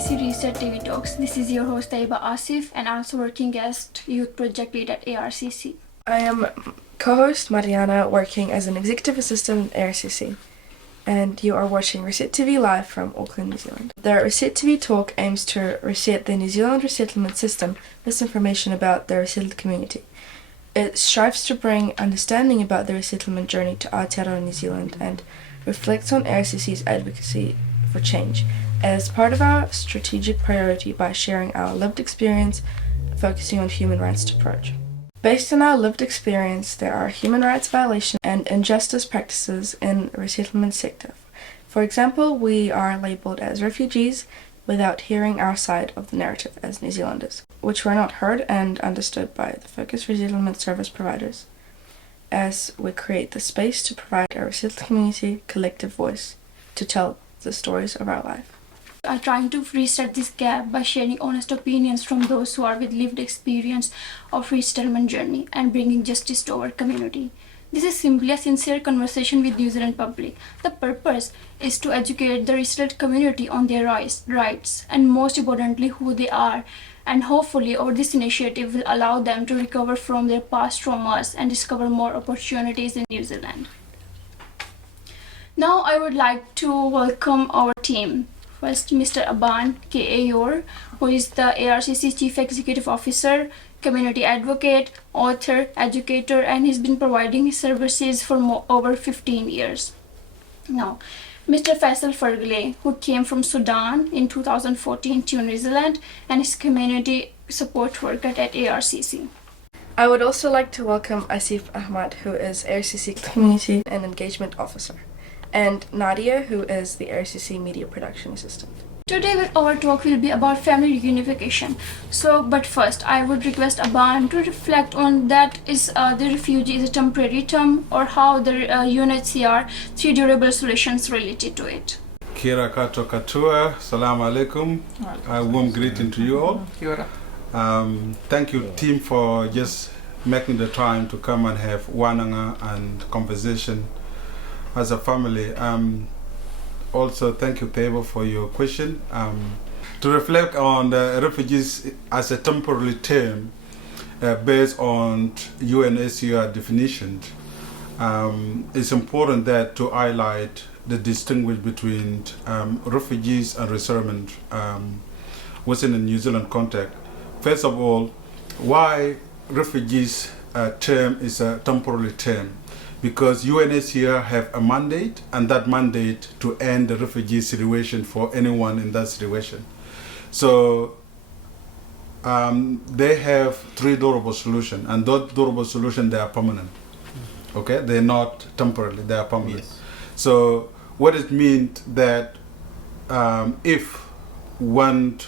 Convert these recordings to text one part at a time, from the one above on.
ARCC Research TV Talks. This is your host Taiba Asif and also working guest youth project lead at ARCC. I am co-host Mariana, working as an executive assistant at ARCC. And you are watching Reset TV live from Auckland, New Zealand. The Reset TV talk aims to reset the New Zealand resettlement system, misinformation about the resettled community. It strives to bring understanding about the resettlement journey to Aotearoa, New Zealand, and reflects on ARCC's advocacy for change as part of our strategic priority by sharing our lived experience, focusing on human rights approach. Based on our lived experience, there are human rights violations and injustice practices in the resettlement sector. For example, we are labelled as refugees without hearing our side of the narrative as New Zealanders, which were not heard and understood by the focused resettlement service providers, as we create the space to provide a resettled community collective voice to tell the stories of our life. We are trying to reset this gap by sharing honest opinions from those who are with lived experience of resettlement journey and bringing justice to our community. This is simply a sincere conversation with New Zealand public. The purpose is to educate the resettled community on their rights and most importantly who they are, and hopefully this initiative will allow them to recover from their past traumas and discover more opportunities in New Zealand. Now I would like to welcome our team. First, Mr. Aban K.A.Yor, who is the ARCC Chief Executive Officer, community advocate, author, educator, and he's been providing his services for over 15 years. Now, Mr. Faisal Fergle, who came from Sudan in 2014 to New Zealand, and is community support worker at ARCC. I would also like to welcome Asif Ahmad, who is ARCC Community and Engagement Officer, and Nadia, who is the ARCC Media Production Assistant. Today our talk will be about family reunification. But first I would request Aban to reflect on that is the refugee is a temporary term or how the UNHCR 3 durable solutions related to it. Kira kato katua, salam alaikum. A warm greeting to you all. Thank you team for just making the time to come and have wananga and conversation as a family. Also, thank you, Table, for your question. To reflect on the refugees as a temporary term based on UNHCR definition, it's important that to highlight the distinction between refugees and resettlement within the New Zealand context. First of all, why refugees term is a temporary term? Because UNHCR have a mandate, and that mandate to end the refugee situation for anyone in that situation. So they have 3 durable solutions, and those durable solutions, they are permanent. Okay, they're not temporary, they are permanent. Yes. So what it means that if one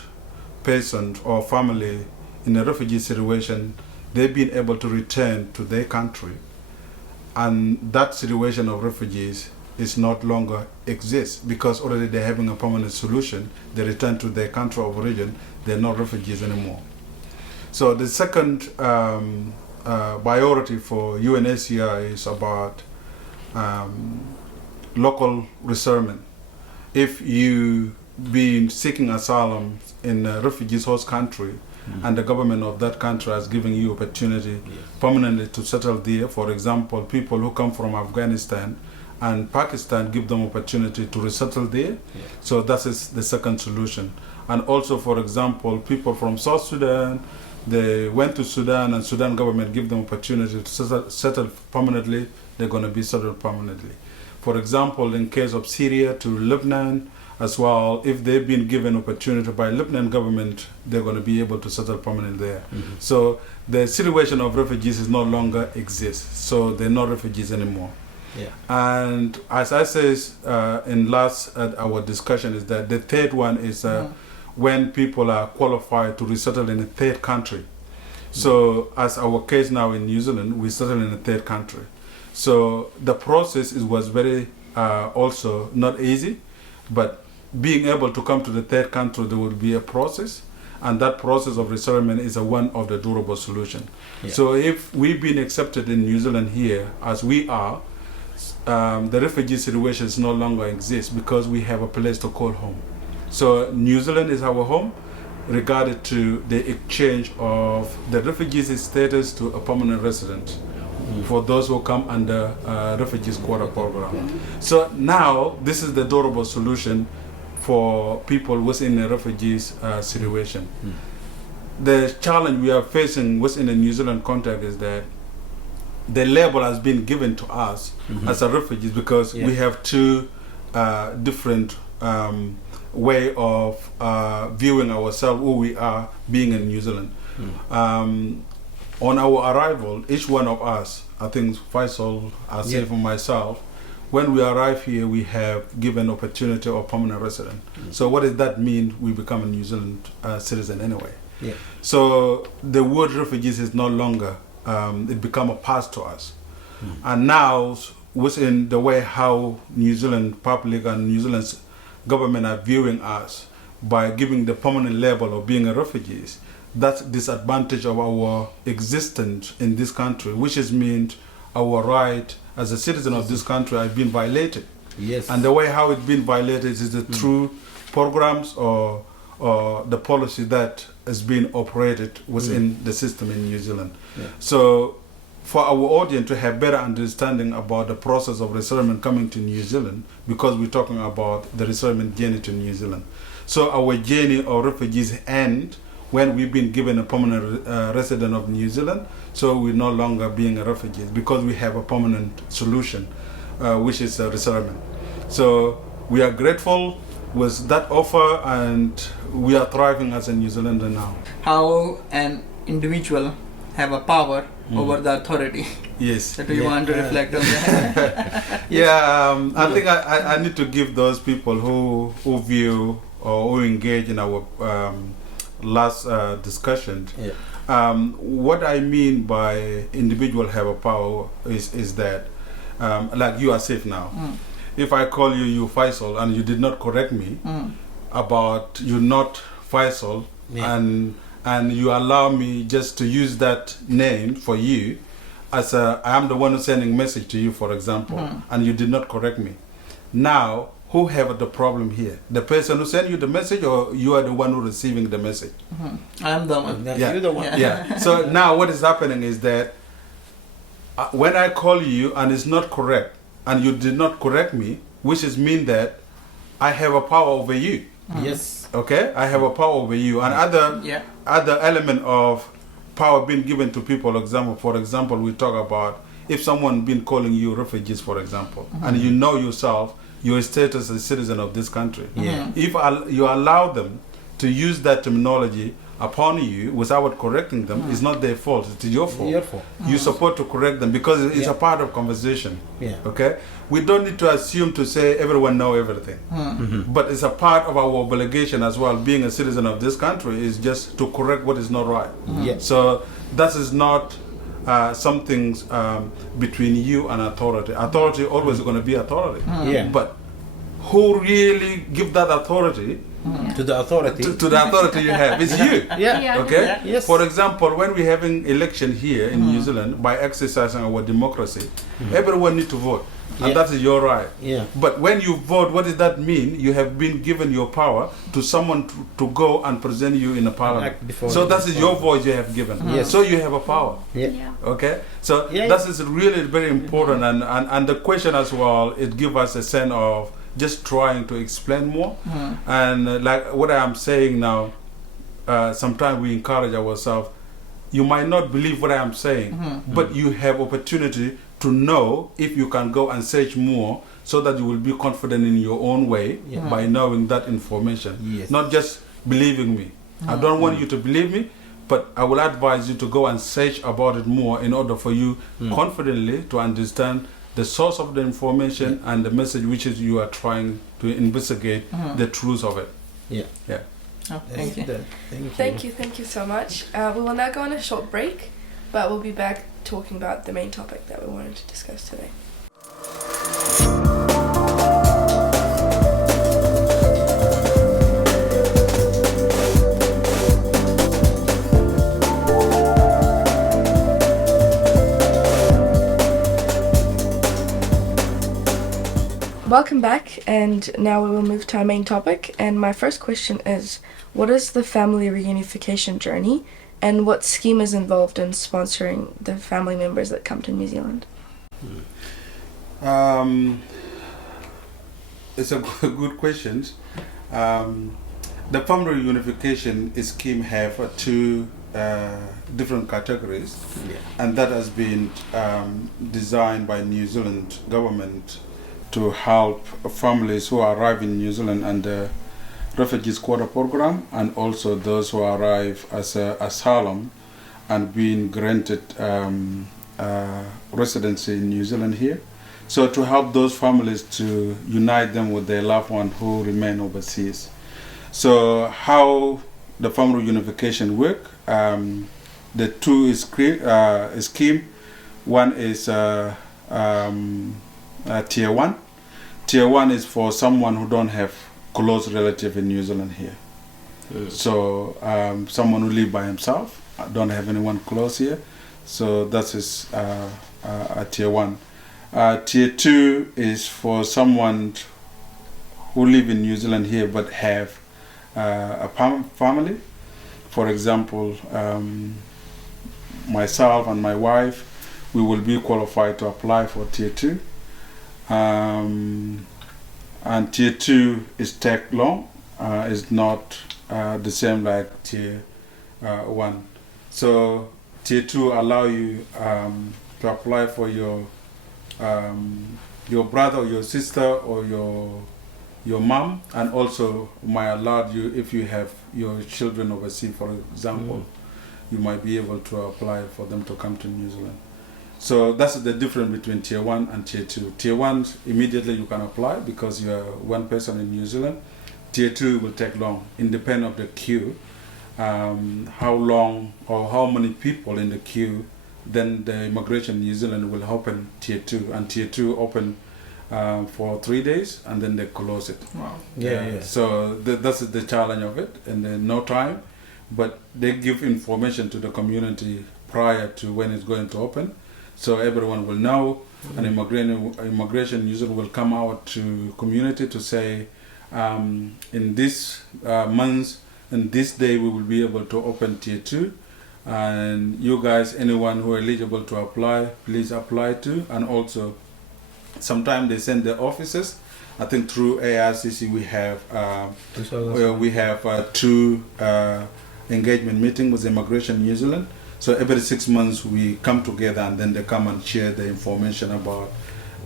person or family in a refugee situation, they've been able to return to their country, and that situation of refugees is not longer exists because already they're having a permanent solution. They return to their country of origin, they're not refugees anymore. So the second priority for UNHCR is about local resettlement. If you been seeking asylum in a refugee's host country, and the government of that country has given you opportunity permanently to settle there. For example, people who come from Afghanistan and Pakistan give them opportunity to resettle there. So that is the second solution. And also, for example, people from South Sudan, they went to Sudan and Sudan government give them opportunity to settle permanently, they're going to be settled permanently. For example, in case of Syria to Lebanon, as well, if they've been given opportunity by Lebanon government, they're going to be able to settle permanently there. So the situation of refugees is no longer exists. So they're not refugees anymore. And as I says in last our discussion is that the third one is when people are qualified to resettle in a third country. So as our case now in New Zealand, we settle in a third country. So the process was very also not easy, but being able to come to the third country, there will be a process, and that process of resettlement is one of the durable solutions. So if we've been accepted in New Zealand here as we are, the refugee situation no longer exists because we have a place to call home. So New Zealand is our home regarding to the exchange of the refugees status to a permanent resident for those who come under refugees quota program. So now this is the durable solution for people within the refugees situation. The challenge we are facing within the New Zealand context is that the label has been given to us as a refugees because we have two different way of viewing ourselves, who we are being in New Zealand. On our arrival, each one of us, I think Faisal, I say for myself, when we arrive here, we have given opportunity of permanent resident. So what does that mean? We become a New Zealand citizen anyway. So the word refugees is no longer, it become a past to us. And now, within the way how New Zealand public and New Zealand's government are viewing us by giving the permanent label of being a refugees, that's disadvantage of our existence in this country, which is means our right as a citizen of this country has been violated. And the way how it's been violated is the through programs or the policy that has been operated within the system in New Zealand. So for our audience to have better understanding about the process of resettlement coming to New Zealand, because we're talking about the resettlement journey to New Zealand. So our journey of refugees end when we've been given a permanent resident of New Zealand, so we're no longer being a refugees because we have a permanent solution, which is resettlement. So we are grateful with that offer, and we are thriving as a New Zealander now. How an individual have a power over the authority. So do you want to reflect on that? I think I need to give those people who view or who engage in our last discussion. What I mean by individual have a power is that like you are safe now. If I call you Faisal and you did not correct me about you not Faisal, and you allow me just to use that name for you as I am the one who's sending message to you, for example, and you did not correct me. Now, who have the problem here? The person who sent you the message, or you are the one who receiving the message? I am the one. You're the one. So now what is happening is that when I call you and it's not correct, and you did not correct me, which is mean that I have a power over you. Okay, I have a power over you, and other element of power being given to people. For example, we talk about if someone been calling you refugees, for example, and you know yourself, your status as a citizen of this country. If you allow them to use that terminology upon you without correcting them, it's not their fault, it's your fault. You're supposed to correct them because it's a part of conversation. Okay? We don't need to assume to say everyone know everything. But it's a part of our obligation as well, being a citizen of this country, is just to correct what is not right. So that is not something between you and authority. Authority always going to be authority. But who really give that authority to the authority to the authority you have? It's you. Okay. For example, when we're having election here in New Zealand, by exercising our democracy, everyone need to vote, and that is your right. But when you vote, what does that mean? You have been given your power to someone to go and present you in a parliament. So that is your voice you have given. So you have a power. Okay. So that is really very important, and the question as well, it gives us a sense of just trying to explain more. And like what I am saying now, sometimes we encourage ourselves. You might not believe what I am saying, but you have opportunity to know if you can go and search more, so that you will be confident in your own way by knowing that information, not just believing me. I don't want you to believe me, but I will advise you to go and search about it more in order for you confidently to understand the source of the information and the message which is you are trying to investigate the truth of it. Thank you. Thank you so much. We will now go on a short break, but we'll be back talking about the main topic that we wanted to discuss today. Welcome back, and now we will move to our main topic. And my first question is, what is the family reunification journey, and what scheme is involved in sponsoring the family members that come to New Zealand? It's a good question. The family reunification scheme have two different categories, and that has been designed by New Zealand government to help families who arrive in New Zealand under refugees quota program, and also those who arrive as asylum and being granted residency in New Zealand here. So to help those families to unite them with their loved one who remain overseas. So how the family reunification work? The two scheme. One is Tier 1. Tier 1 is for someone who don't have close relative in New Zealand here. So someone who live by himself, don't have anyone close here. So that is a Tier 1. Tier 2 is for someone who live in New Zealand here but have a family. For example, myself and my wife, we will be qualified to apply for Tier 2. And Tier 2 is take long, is not the same like Tier 1. So Tier 2 allow you to apply for your brother or your sister or your mom, and also might allow you, if you have your children overseas, for example, you might be able to apply for them to come to New Zealand. So that's the difference between Tier 1 and Tier 2. Tier 1, immediately you can apply because you are one person in New Zealand. Tier 2 will take long, independent of the queue. How long or how many people in the queue, then the immigration in New Zealand will open Tier 2, and Tier 2 open for 3 days and then they close it. Wow. Yeah. So that's the challenge of it, and then no time, but they give information to the community prior to when it's going to open, so everyone will know. And immigration in New Zealand will come out to community to say, in this month and this day we will be able to open Tier 2. And you guys, anyone who are eligible to apply, please apply to. And also, sometimes they send the officers. I think through ARCC we have two engagement meetings with Immigration New Zealand. So every 6 months we come together and then they come and share the information about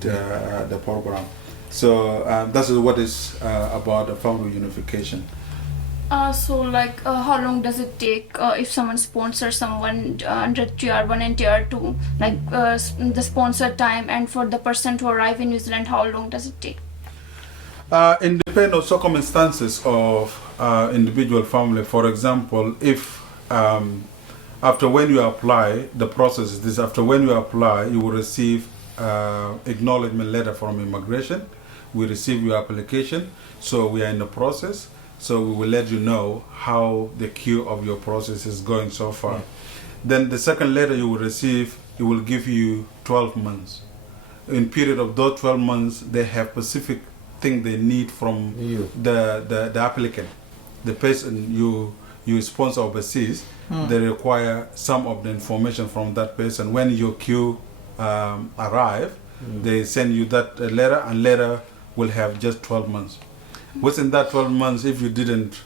the program. So that's what is about the family unification. So like how long does it take if someone sponsors someone under Tier 1 and Tier 2, like the sponsor time, and for the person to arrive in New Zealand, how long does it take? It depends on circumstances of individual family. For example, if after when you apply, the process is this: after when you apply, you will receive acknowledgement letter from immigration. We receive your application, so we are in the process. So we will let you know how the queue of your process is going so far. Then the second letter you will receive, it will give you 12 months. In period of those 12 months, they have specific thing they need from the applicant, the person you sponsor overseas. They require some of the information from that person. When your queue arrive, they send you that letter, and letter will have just 12 months. Within that 12 months, if you didn't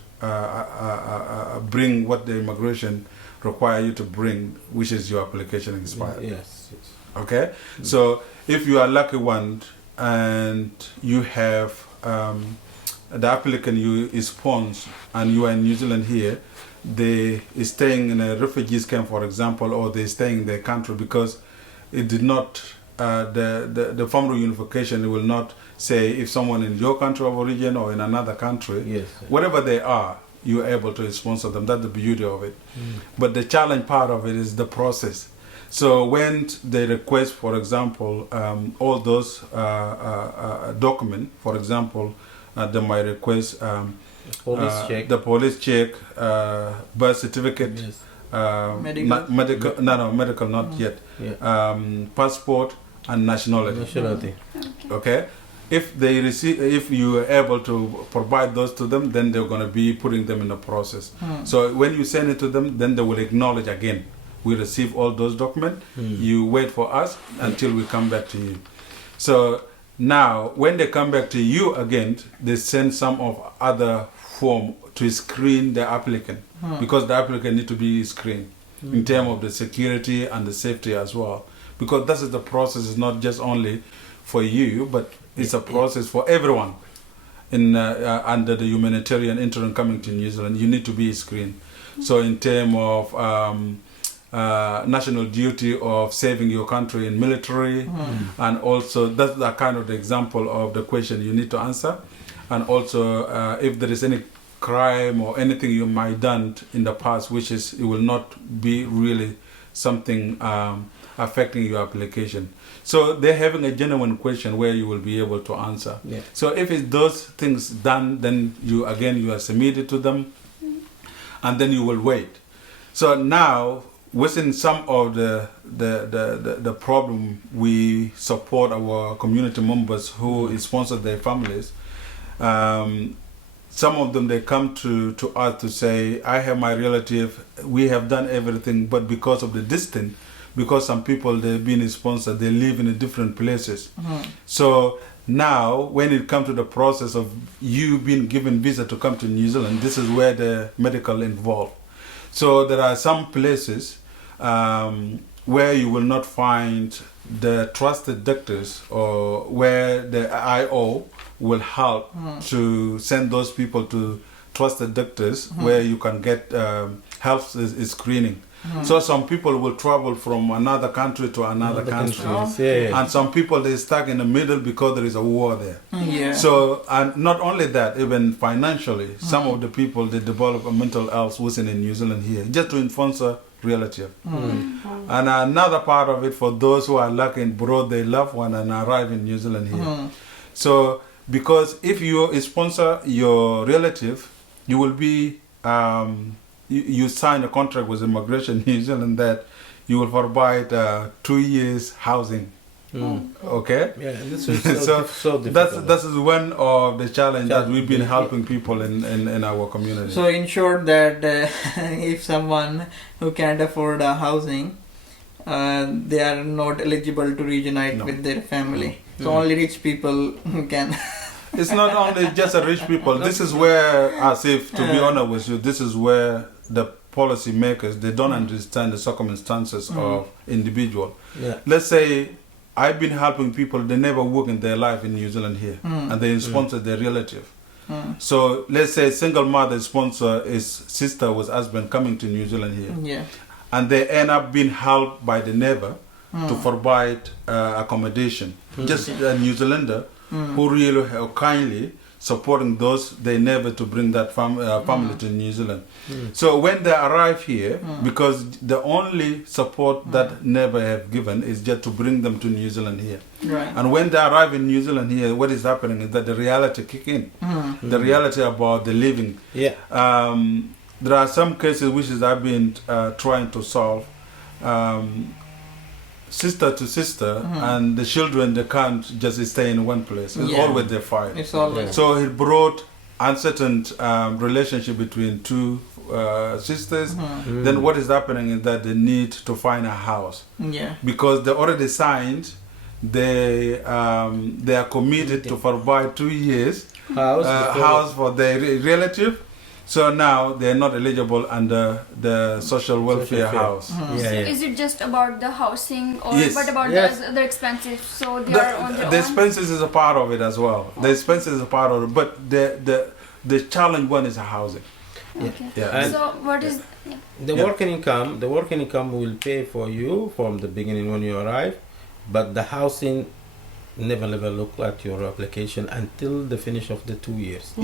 bring what the immigration require you to bring, which is your application expired. Yes. Okay? So if you are lucky one and you have the applicant you is sponsored and you are in New Zealand here, they is staying in a refugee camp, for example, or they staying in their country because it did not, the family unification will not say if someone in your country of origin or in another country, whatever they are, you're able to sponsor them. That's the beauty of it. But the challenge part of it is the process. So when they request, for example, all those documents, for example, they might request Police check. the police check, birth certificate, medical not yet, passport and nationality. Okay. Okay, if they receive, if you are able to provide those to them, then they're going to be putting them in the process. So when you send it to them, then they will acknowledge again. We receive all those documents. You wait for us until we come back to you. So now, when they come back to you again, they send some of other form to screen the applicant, because the applicant need to be screened in terms of the security and the safety as well. Because this is the process. It's not just only for you, but it's a process for everyone in under the humanitarian interim coming to New Zealand. You need to be screened. So in terms of national duty of saving your country in military, and also that's the kind of the example of the question you need to answer, and also if there is any crime or anything you might done in the past, which is it will not be really something affecting your application. So they're having a genuine question where you will be able to answer. So if it's those things done, then you are submitted to them, and then you will wait. So now, within some of the problem, we support our community members who sponsor their families. Some of them, they come to us to say, I have my relative, we have done everything, but because of the distance, because some people, they've been sponsored, they live in different places. So now, when it comes to the process of you being given visa to come to New Zealand, this is where the medical involved. So there are some places where you will not find the trusted doctors, or where the IO will help to send those people to trusted doctors where you can get health screening. So some people will travel from another country to another country. And some people, they're stuck in the middle because there is a war there. So, and not only that, even financially, some of the people, they develop a mental health within in New Zealand here, just to inform a relative. And another part of it, for those who are lucky and brought their loved one and arrive in New Zealand here. So, because if you sponsor your relative, you will be you sign a contract with Immigration New Zealand that you will provide 2 years housing. Okay? Yeah, this is so difficult. That is one of the challenges that we've been helping people in our community. So in short, that if someone who can't afford a housing, they are not eligible to reunite with their family. So only rich people can. It's not only just a rich people. This is where, as if, to be honest with you, this is where the policy makers, they don't understand the circumstances of individual. Let's say I've been helping people, they never work in their life in New Zealand here, and they sponsor their relative. So let's say a single mother sponsor his sister with husband coming to New Zealand here, and they end up being helped by the neighbor to provide accommodation. Just a New Zealander who really have kindly supporting those they never to bring that family to New Zealand. So when they arrive here, because the only support that never have given is just to bring them to New Zealand here. And when they arrive in New Zealand here, what is happening is that the reality kick in. The reality about the living. There are some cases which is I've been trying to solve. Sister to sister, and the children, they can't just stay in one place. It's always they fight. It's always. So it brought uncertain relationship between two sisters. Then what is happening is that they need to find a house. Because they already signed, they are committed to provide 2 years house for their relative. So now they're not eligible under the social welfare house. Is it just about the housing, or what about the other expenses? So they are on their own? The expenses is a part of it as well. The expenses is a part of it, but the challenge one is housing. So what is the working income? The working income will pay for you from the beginning when you arrive, but the housing never look at your application until the finish of the 2 years.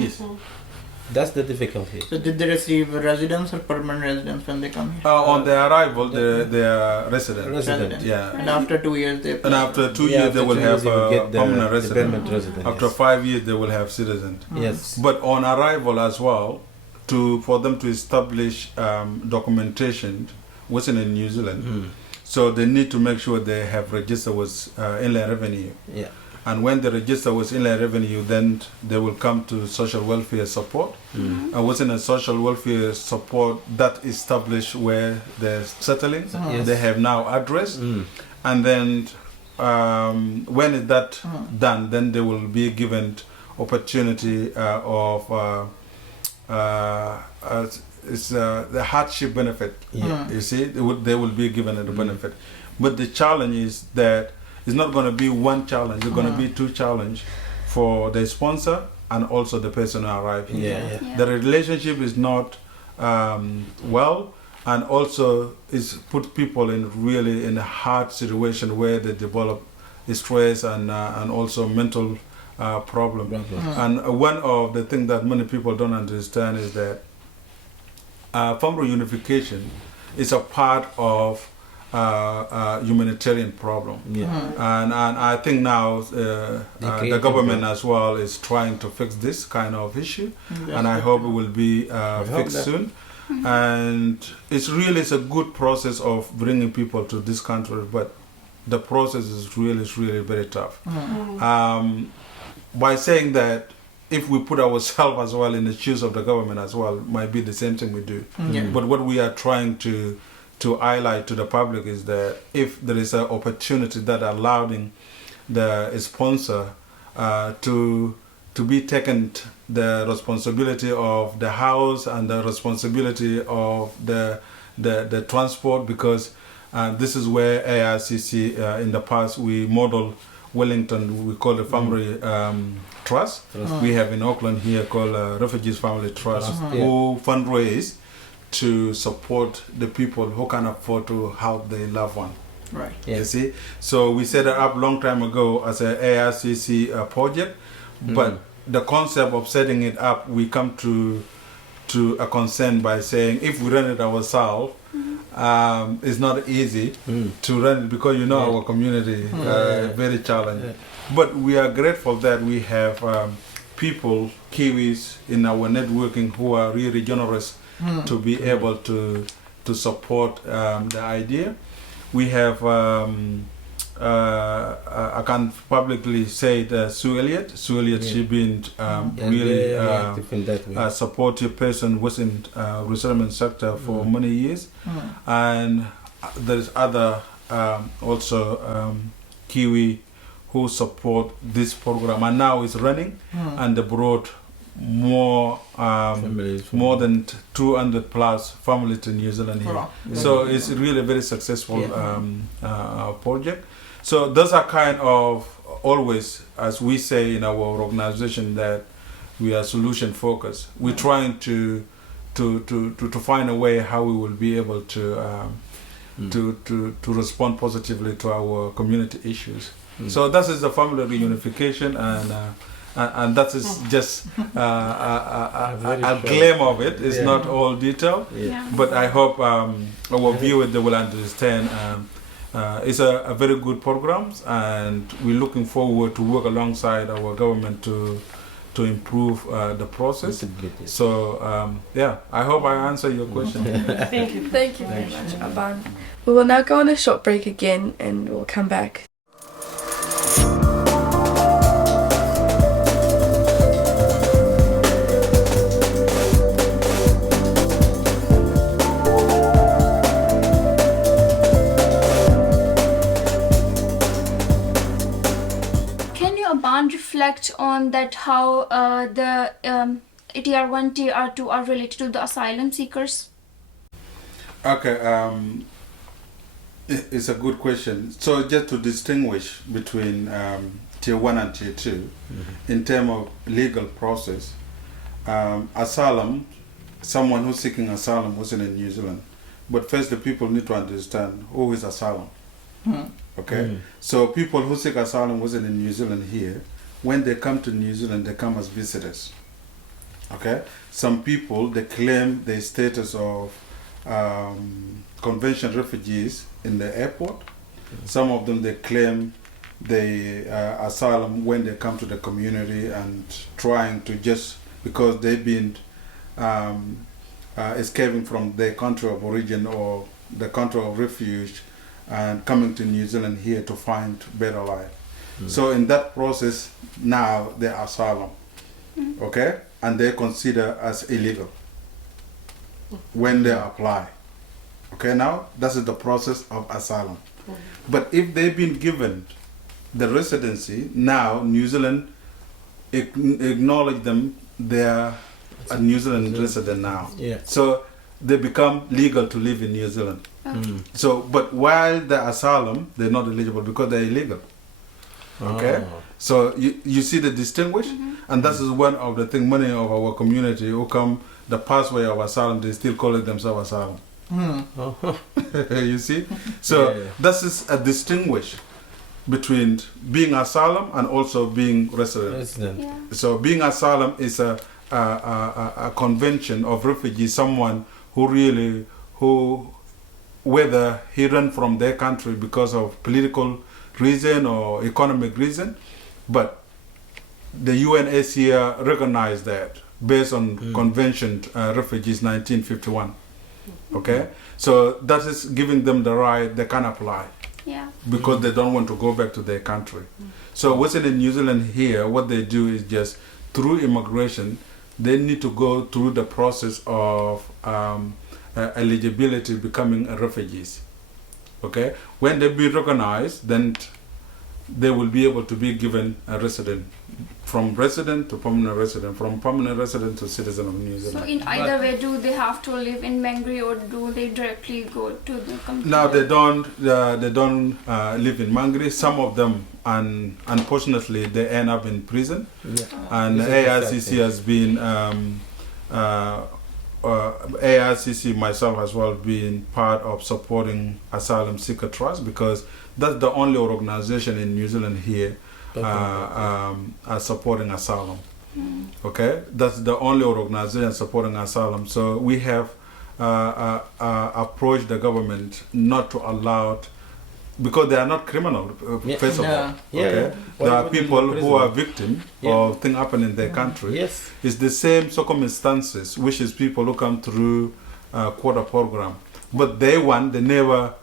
That's the difficulty. So did they receive residence or permanent residence when they come here? On their arrival, they are resident. And after 2 years, they apply. And after 2 years, they will have permanent resident. resident. After 5 years, they will have citizen. Yes. But on arrival as well, for them to establish documentation within in New Zealand, so they need to make sure they have registered with Inland Revenue. And when they register with Inland Revenue, then they will come to social welfare support. And within a social welfare support, that established where they're settling. Yes. They have now address. And then when is that done, then they will be given opportunity of it's the hardship benefit. You see, they will be given a benefit. But the challenge is that it's not going to be one challenge. It's going to be two challenge for the sponsor and also the person who arrived here. Yeah. The relationship is not well, and also it's put people in a hard situation where they develop stress and also mental problem. And one of the things that many people don't understand is that family unification is a part of humanitarian problem. And I think now the government as well is trying to fix this kind of issue, and I hope it will be fixed soon. And it's a good process of bringing people to this country, but the process is really very tough. By saying that, if we put ourselves as well in the shoes of the government as well, might be the same thing we do. But what we are trying to highlight to the public is that if there is an opportunity that allowing the sponsor to be taken the responsibility of the house and the responsibility of the transport, because this is where ARCC in the past we model Wellington, we call it family trust. We have in Auckland here called Refugees Family Trust, who fundraise to support the people who can afford to help their loved one. Right. You see, so we set it up long time ago as an ARCC project, but the concept of setting it up, we come to a consent by saying if we run it ourselves, it's not easy to run it because our community very challenging. But we are grateful that we have people, Kiwis in our networking who are really generous to be able to support the idea. We have I can publicly say that Sue Elliott, she been really active in that way. a supportive person within resettlement sector for many years, and there's other also Kiwi who support this program, and now it's running, and they brought more than 200 plus families to New Zealand here. So it's really a very successful project. So those are kind of always, as we say in our organization, that we are solution focused. We're trying to find a way how we will be able to respond positively to our community issues. So that is the family reunification, and that is just a gleam of it. It's not all detail, but I hope our viewers they will understand. It's a very good program, and we're looking forward to work alongside our government to improve the process. So I hope I answer your question. Thank you very much, Aban. We will now go on a short break again, and we'll come back. Reflect on that how the Aotearoa, TR2 are related to the asylum seekers? Okay, it's a good question. So just to distinguish between Tier 1 and Tier 2, in terms of legal process, asylum, someone who's seeking asylum wasn't in New Zealand. But first the people need to understand who is asylum. Okay, so people who seek asylum wasn't in New Zealand here. When they come to New Zealand, they come as visitors. Okay, some people they claim the status of convention refugees in the airport. Some of them they claim the asylum when they come to the community and trying to just because they've been escaping from their country of origin or the country of refuge and coming to New Zealand here to find better life. So in that process, now they are asylum, okay, and they consider as illegal when they apply. Okay, now that is the process of asylum. But if they've been given the residency, now New Zealand acknowledge them, they are a New Zealand resident now. Yeah. So they become legal to live in New Zealand. So, but while they're asylum, they're not eligible because they're illegal. Okay? Oh. So you see the distinguish? And that is one of the things many of our community who come the pathway of asylum, they still call it themselves asylum. Oh. You see? So Yeah. this is a distinguish between being asylum and also being resident. Resident. Yeah. So being asylum is a convention of refugees, someone who whether he ran from their country because of political reason or economic reason, but the UNHCR recognized that based on Convention Refugees 1951. Okay, so that is giving them the right they can apply Yeah. because they don't want to go back to their country. So within in New Zealand here, what they do is just through immigration, they need to go through the process of eligibility becoming refugees. Okay, when they be recognized, then they will be able to be given a resident, from resident to permanent resident, from permanent resident to citizen of New So Zealand. in either way, do they have to live in Mangere or do they directly go to the country? Now they don't live in Mangere. Some of them, and unfortunately, they end up in prison. Yeah. And This is the ARCC sad has been ARCC myself as well being part of supporting Asylum Seeker Trust, because that's the only organization in New Zealand here supporting asylum. Okay, that's the only organization supporting asylum. So we have approached the government not to allow, because they are not criminal. First of all, Yeah. okay, Why there are put them in people who prison? are victim of things happen in their country. Yes. It's the same circumstances, which is people who come through quota program, but they never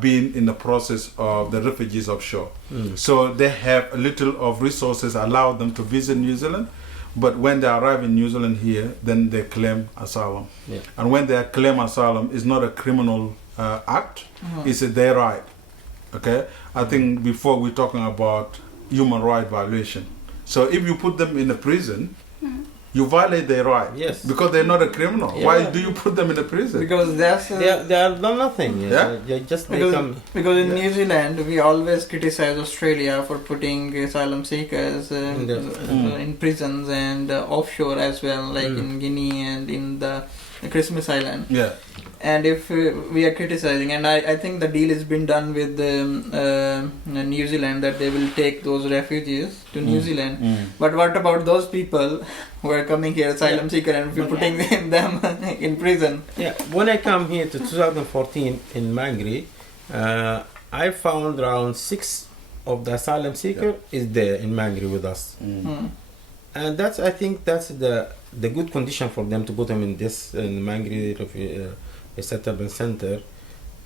been in the process of the refugees offshore. So they have a little of resources allow them to visit New Zealand, but when they arrive in New Zealand here, then they claim asylum. Yeah. And when they claim asylum, it's not a criminal act, it's their right. Okay, I think before we're talking about human right violation. So if you put them in a prison, you violate their right. Yes. Because they're not a criminal. Yeah. Why do you put them in a prison? Because that's They are done nothing. Yes. Yeah. They just because, become. because in Yeah. New Zealand we always criticize Australia for putting asylum seekers in prisons and offshore as well, like in Guinea and in the Christmas Island. Yeah. And if we are criticizing, and I think the deal has been done with New Zealand that they will take those refugees to New Zealand. But what about those people who are coming here, asylum seeker, and we're putting them in prison? Yeah. When I come here to 2014 in Mangere, I found around 6 of the asylum seeker is there in Mangere with us, and that's, I think that's the good condition for them to put them in this in Mangere Resettlement Center,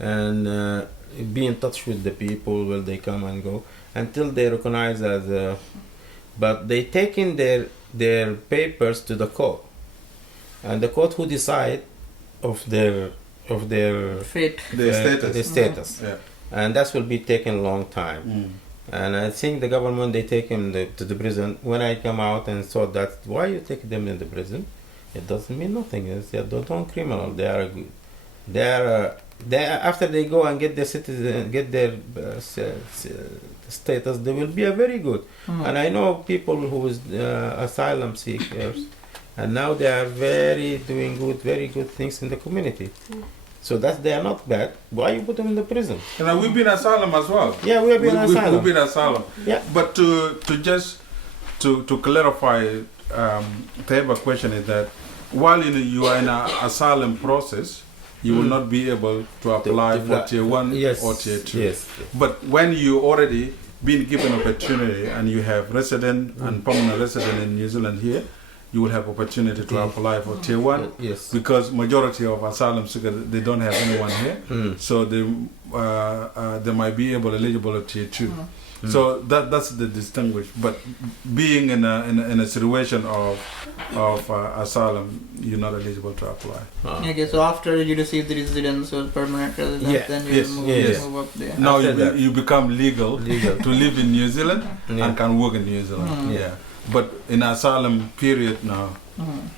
and be in touch with the people where they come and go until they recognize as. But they take in their papers to the court, and the court who decide of their Fate. The status. Yeah. And that will be taken a long time. And I think the government, they take him to the prison. When I come out and saw that, why you take them in the prison? It doesn't mean nothing. They don't criminal. They are good. They after they go and get their citizen, get their status, they will be a very good. And I know people who is asylum seekers, and now they are doing very good things in the community. So that they are not bad. Why you put them in the prison? And we've been asylum as well. Yeah, we have been asylum. We've been asylum. Yeah. But to clarify, Taiba question is that while you are in an asylum process, you will not be able to apply for tier 1 or tier 2. Yes. But when you already been given opportunity and you have resident and permanent resident in New Zealand here, you will have opportunity to apply for Tier 1. Yes. Because majority of asylum seekers, they don't have anyone here. So they might be eligible at Tier 2. So that's the distinguish. But being in a situation of asylum, you're not eligible to apply. Okay, so after you receive the residence or permanent residence, then you move up there. Now you become legal to live in New Zealand and can work in New Zealand. Yeah. But in asylum period now,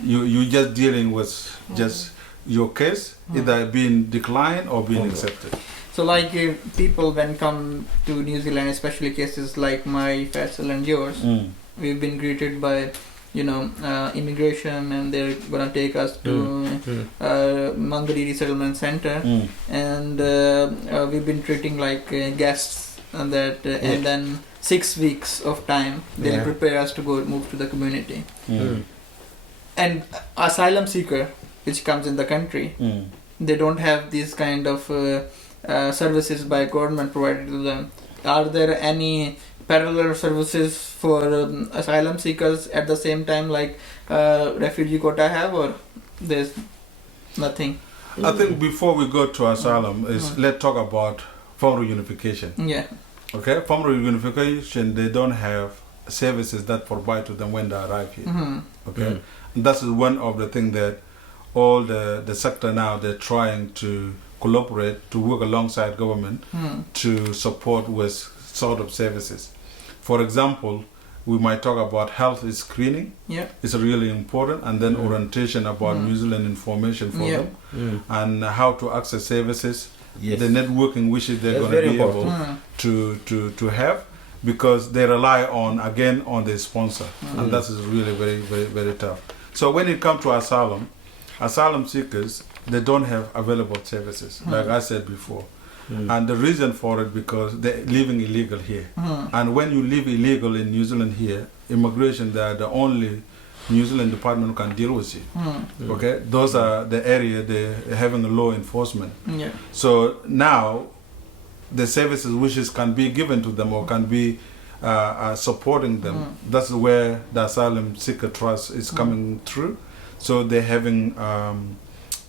you just dealing with just your case, either being declined or being accepted. So like people when come to New Zealand, especially cases like my, Faisal and yours, we've been greeted by immigration, and they're gonna take us to Mangari Resettlement Center, and we've been treating like guests, and that and then 6 weeks of time they'll prepare us to go move to the community. And asylum seeker which comes in the country, they don't have these kind of services by government provided to them. Are there any parallel services for asylum seekers at the same time like refugee quota have, or there's nothing? I think before we go to asylum, let's talk about family unification. Yeah. Okay, family unification, they don't have services that provide to them when they arrive here. Okay, and that's one of the things that all the sector now, they're trying to collaborate to work alongside government to support with sort of services. For example, we might talk about health screening. Yeah, it's really important, and then orientation about New Zealand information for them, and how to access services. Yes. The networking which they're going to be able to have, because they rely on the sponsor, and that is really very, very, very tough. So when it comes to asylum seekers, they don't have available services, like I said before. And the reason for it, because they're living illegal here. And when you live illegal in New Zealand here, immigration, they're the only New Zealand department who can deal with you. Okay, those are the area they're having a law enforcement. Yeah. So now the services which can be given to them or can be supporting them, that's where the asylum seeker trust is coming through. So they're having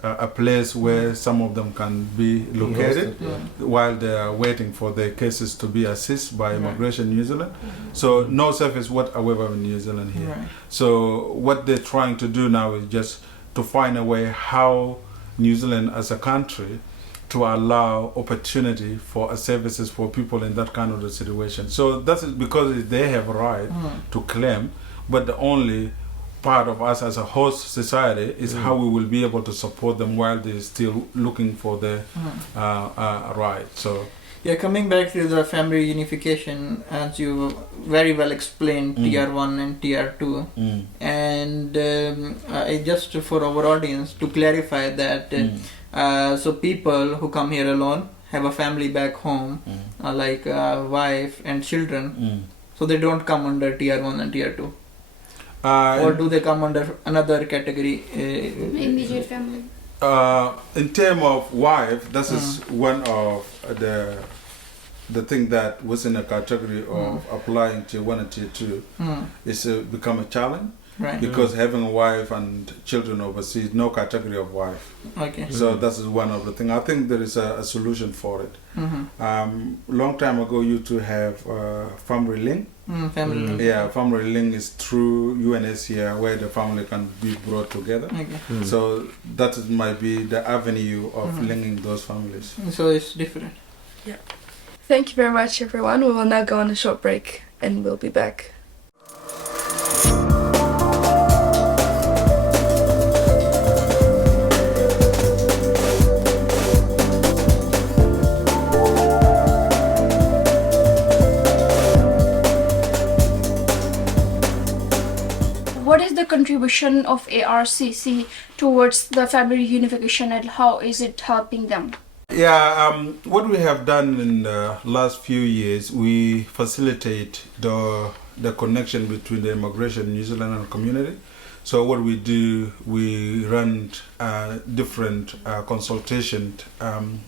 a place where some of them can be located while they are waiting for their cases to be assessed by Immigration New Zealand. So no service whatsoever in New Zealand here. So what they're trying to do now is just to find a way how New Zealand as a country to allow opportunity for services for people in that kind of a situation. So that is because they have a right to claim, but the only part of us as a host society is how we will be able to support them while they're still looking for their right. So yeah, coming back to the family unification, as you very well explained, Tier 1 and Tier 2, and just for our audience to clarify that, so people who come here alone have a family back home, like a wife and children, so they don't come under Tier 1 and Tier 2. Or do they come under another category? Immediate family. In terms of wife, this is one of the thing that was in a category of applying Tier 1 and Tier 2 is become a challenge. Right. Because having a wife and children overseas, no category of wife. Okay. So that is one of the things. I think there is a solution for it. Long time ago, you to have family link. Family link. Yeah, family link is through UNHCR where the family can be brought together. Okay. So that might be the avenue of linking those families. So it's different. Yeah. Thank you very much, everyone. We will now go on a short break, and we'll be back. What is the contribution of ARCC towards the family unification, and how is it helping them? Yeah, what we have done in the last few years, we facilitate the connection between the immigration New Zealand and community. So what we do, we run different consultation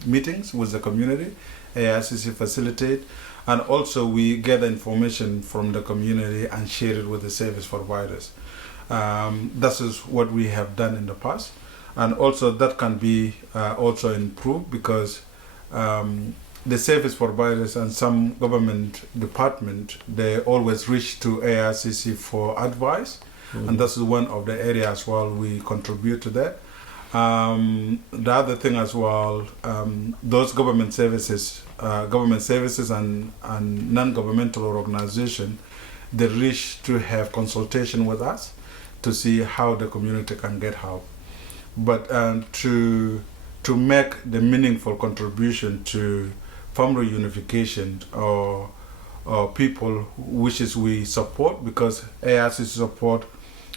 meetings with the community. ARCC facilitate, and also we gather information from the community and share it with the service providers. That is what we have done in the past, and also that can be also improved because the service providers and some government department, they always reach to ARCC for advice, and this is one of the areas as well we contribute to that. The other thing as well, those government services and non-governmental organization, they reach to have consultation with us to see how the community can get help. But to make the meaningful contribution to family unification or people which is we support, because ARCC support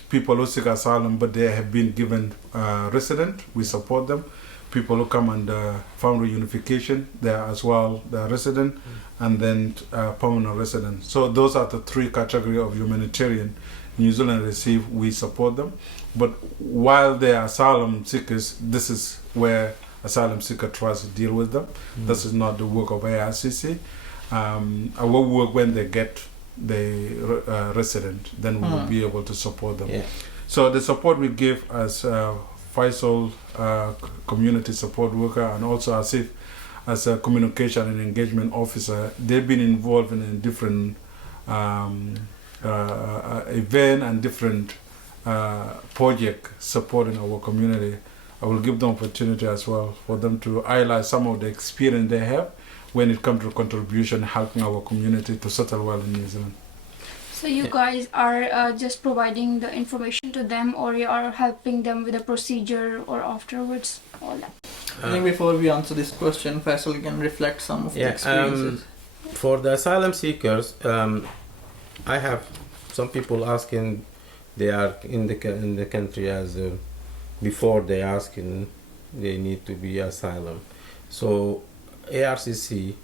people who seek asylum but they have been given resident, we support them. People who come under family unification, they are as well the resident, and then permanent resident. So those are the three categories of humanitarian New Zealand receive, we support them. But while they are asylum seekers, this is where Asylum Seeker Trust deal with them. This is not the work of ARCC. Our work when they get the resident, then we will be able to support them. Yeah. So the support we give as Faisal community support worker and also Asif as a communication and engagement officer, they've been involved in different event and different project supporting our community. I will give them opportunity as well for them to highlight some of the experience they have when it comes to contribution helping our community to settle well in New Zealand. So you guys are just providing the information to them, or you are helping them with the procedure or afterwards, all that? I think before we answer this question, Faisal, you can reflect some of the experiences. For the asylum seekers, I have some people asking, they are in the country as before they asking they need to be asylum. So ARCC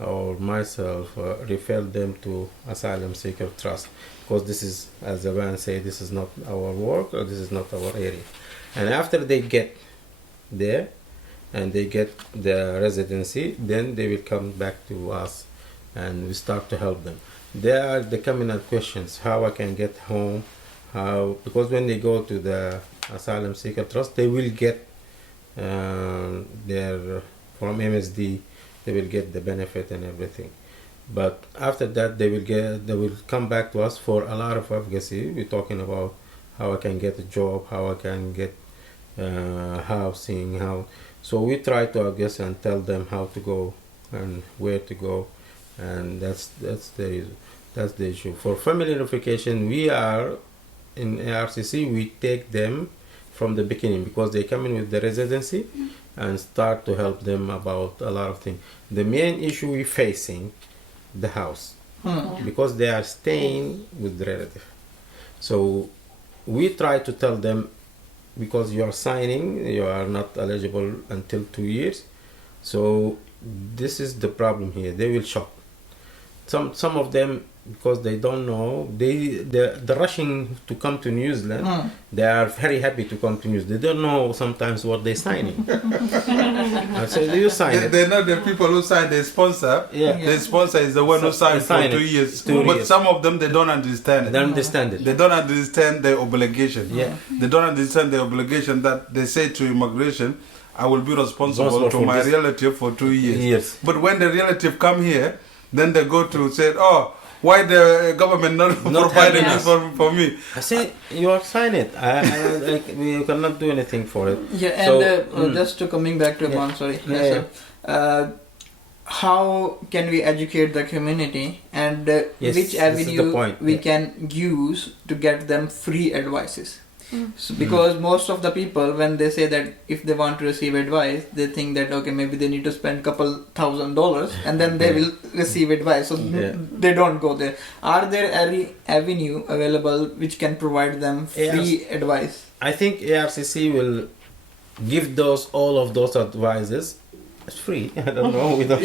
or myself refer them to Asylum Seeker Trust, because this is, as the man say, this is not our work or this is not our area. And after they get there and they get the residency, then they will come back to us and we start to help them. There are the communal questions, how I can get home, how, because when they go to the Asylum Seeker Trust, they will get their, from MSD, they will get the benefit and everything. But after that, they will come back to us for a lot of advocacy. We're talking about how I can get a job, how I can get housing, how. So we try to advocate and tell them how to go and where to go, and that's the issue. For family unification, we are in ARCC. We take them from the beginning because they come in with the residency and start to help them about a lot of things. The main issue we're facing, the house, because they are staying with the relative. So we try to tell them, because you are signing, you are not eligible until 2 years. So this is the problem here. They will shock. Some of them, because they don't know, they're rushing to come to New Zealand. They are very happy to come to New Zealand. They don't know sometimes what they're signing. I say, do you sign it? They know the people who sign the sponsor. Yeah. The sponsor is the one who signed for 2 years. But some of them, they don't understand it. They don't understand it. They don't understand their obligation. Yeah. They don't understand the obligation that they say to immigration, I will be responsible to my relative for 2 years. Yes. But when the relative come here, then they go to say, oh, why the government not providing this for me? I say, you are sign it. You cannot do anything for it. Yeah, and So, just to coming back to Aman, sorry. Yeah, Yes, sir. How can we educate the community, and Yes, which this is the avenue point, we yeah. can use to get them free advices? So because most of the people, when they say that if they want to receive advice, they think that okay, maybe they need to spend couple $1,000 and then they will receive advice. So they don't go there. Are there any avenue available which can provide them free advice? I think ARCC will give all of those advices. It's free. I don't know. We don't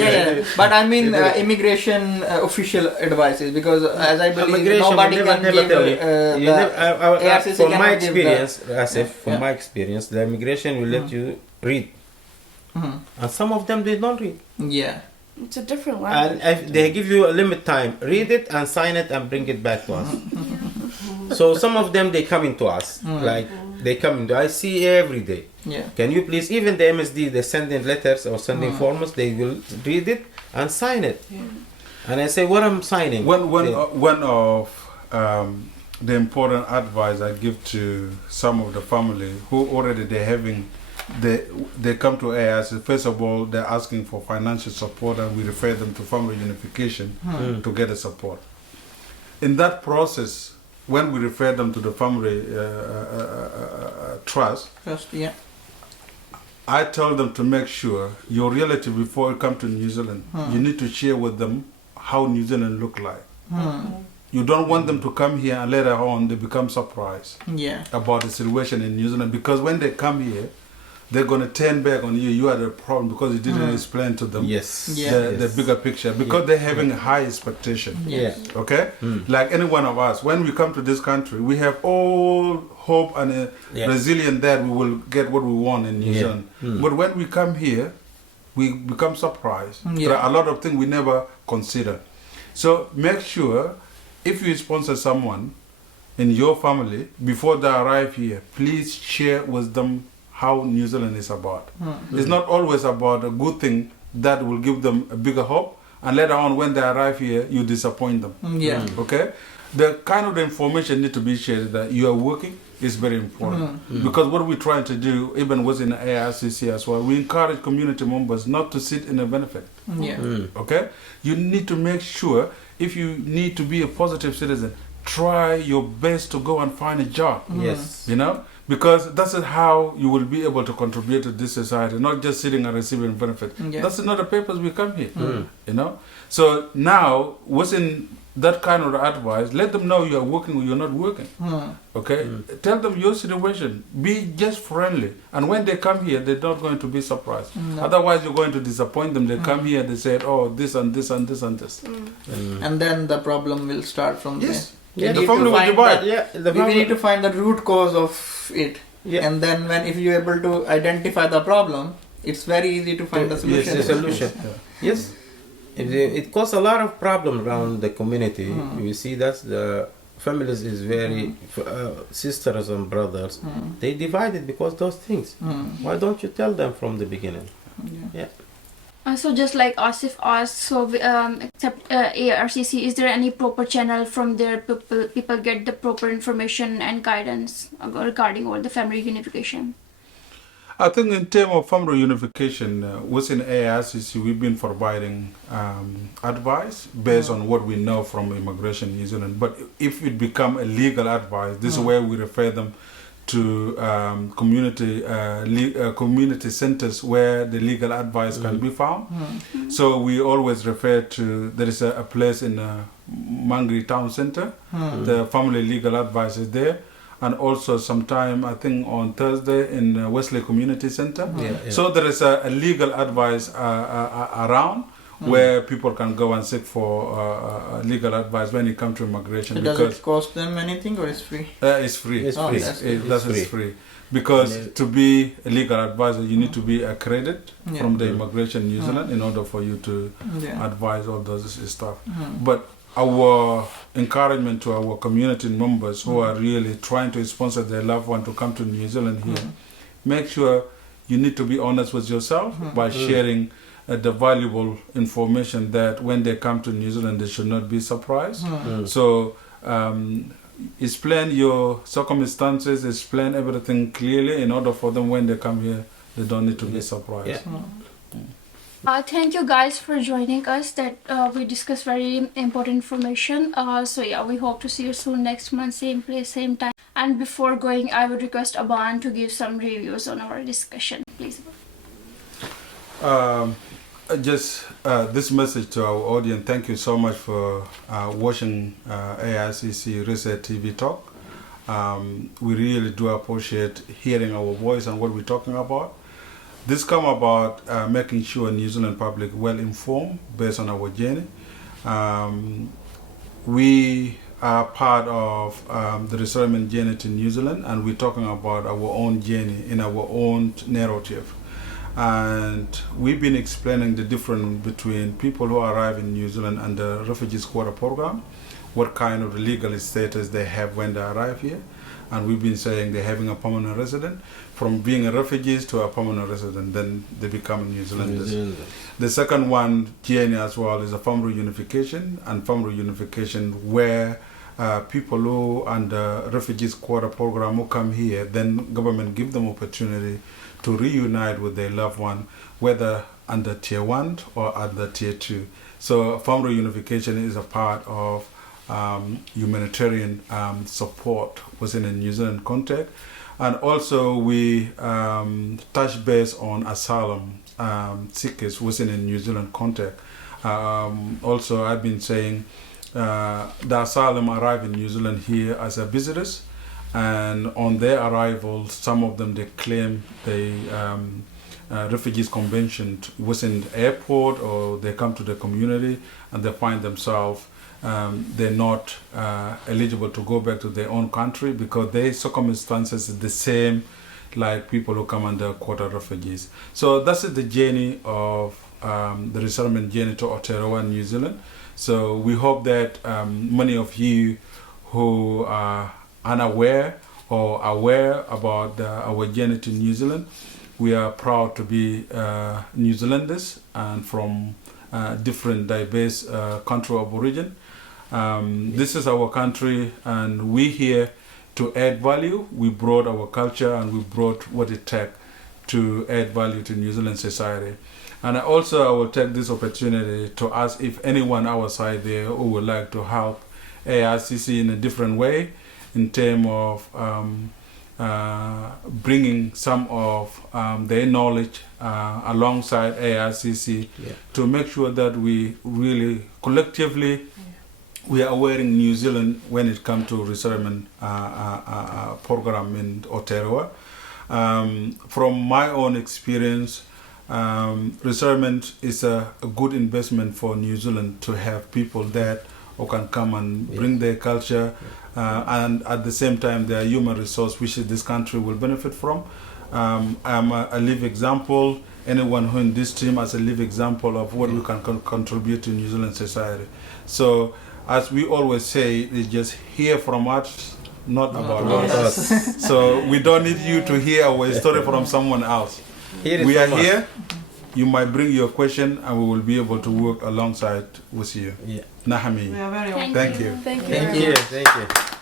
But I mean immigration official advices, because as I believe Immigration nobody will can never give tell you. ARCC From my cannot give the- experience, Asif, from my experience, the immigration will let you read, and some of them they don't read. Yeah. It's a different language. And if they give you a limit time, read it and sign it and bring it back to us. So some of them they come into us, like they come into. I see every day. Yeah. Can you please, even the MSD, they send in letters or sending forms, they will read it and sign it. And I say, what I'm signing? One of the important advice I give to some of the family who already they come to AS. First of all, they're asking for financial support, and we refer them to family unification to get the support. In that process, when we refer them to the family trust, Yeah. I tell them to make sure your relative, before you come to New Zealand, you need to share with them how New Zealand look like. You don't want them to come here and later on they become surprised Yeah. about the situation in New Zealand, because when they come here, they're going to turn back on you. You are the problem because you didn't explain to them Yes. Yeah. the bigger picture, because they're having a high expectation. Yeah. Okay? Like any one of us, when we come to this country, we have all hope and resilience that we will get what we want in New Zealand. But when we come here, we become surprised. There are a lot of things we never consider. So make sure if you sponsor someone in your family, before they arrive here, please share with them how New Zealand is about. It's not always about a good thing that will give them a bigger hope, and later on when they arrive here, you disappoint them. Yeah. Okay? The kind of the information need to be shared that you are working is very important. Because what we're trying to do, even within ARCC as well, we encourage community members not to sit in a benefit. Yeah. Okay? You need to make sure, if you need to be a positive citizen, try your best to go and find a job. Yes. You know? Because that's how you will be able to contribute to this society, not just sitting and receiving benefit. Yeah. That's not the purpose we come here. You know? So now, within that kind of advice, let them know you are working or you're not working. Okay? Tell them your situation. Be just friendly. And when they come here, they're not going to be surprised. Otherwise, you're going to disappoint them. They come here, they say, oh, this and this and this and this. And then the problem will start from Yes. there. Yeah, The need family to will find divide. We need to find the root cause of it. Yeah. And then if you're able to identify the problem, it's very easy to find the solution. Yes, the solution. Yes. It causes a lot of problem around the community. We see that the families is very sisters and brothers. They divided because those things. Why don't you tell them from the beginning? Yeah. So just like Asif asked, so except ARCC, is there any proper channel from there people get the proper information and guidance regarding all the family unification? I think in terms of family unification, within ARCC, we've been providing advice based on what we know from Immigration New Zealand. But if it become a legal advice, this is where we refer them to community centers where the legal advice can be found. So we always refer to, there is a place in Mangere Town Center, the family legal advice is there. And also sometime, I think on Thursday in Wesley Community Center. So there is a legal advice around where people can go and seek for legal advice when it comes to immigration. So does it cost them anything or it's free? It's free. It's free. It's free. Because to be a legal advisor, you need to be accredited from the Immigration New Zealand in order for you to advise all those stuff. But our encouragement to our community members who are really trying to sponsor their loved one to come to New Zealand here, make sure you need to be honest with yourself by sharing the valuable information that when they come to New Zealand they should not be surprised. So explain your circumstances, explain everything clearly in order for them when they come here they don't need to be surprised. Thank you guys for joining us. That we discussed very important information. So yeah, we hope to see you soon next month, same place, same time. And before going, I would request Aban to give some reviews on our discussion, please. Just this message to our audience. Thank you so much for watching ARCC Reset TV Talk. We really do appreciate hearing our voice and what we're talking about. This come about making sure New Zealand public well informed based on our journey. We are part of the resettlement journey to New Zealand, and we're talking about our own journey in our own narrative. And we've been explaining the difference between people who arrive in New Zealand and the Refugees Quota Program, what kind of legal status they have when they arrive here. And we've been saying they're having a permanent resident. From being a refugees to a permanent resident, then they become New Zealanders. The second one, journey as well, is a family reunification, and family reunification where people who under Refugees Quota Program who come here, then government give them opportunity to reunite with their loved one, whether under tier 1 or under tier 2. So family reunification is a part of humanitarian support within a New Zealand context. And also we touch base on asylum seekers within a New Zealand context. Also, I've been saying the asylum arrive in New Zealand here as a visitors, and on their arrival, some of them they claim the refugees convention within the airport, or they come to the community and they find themselves they're not eligible to go back to their own country because their circumstances is the same like people who come under quota refugees. So that's the journey of the resettlement journey to Aotearoa, New Zealand. So we hope that many of you who are unaware or aware about our journey to New Zealand, we are proud to be New Zealanders and from different diverse country of origin. This is our country, and we here to add value. We brought our culture and we brought what it takes to add value to New Zealand society. And I will take this opportunity to ask if anyone outside there who would like to help ARCC in a different way in terms of bringing some of their knowledge alongside ARCC to make sure that we really collectively we are aware in New Zealand when it comes to resettlement program in Aotearoa. From my own experience, resettlement is a good investment for New Zealand to have people that who can come and bring their culture and at the same time their human resource which this country will benefit from. I'm a live example. Anyone who in this team as a live example of what we can contribute to New Zealand society. So as we always say, they just hear from us, not about us. So we don't need you to hear our story from someone else. We are here. You might bring your question and we will be able to work alongside with you. Nahami. We are very Thank you. Thank you. Thank you.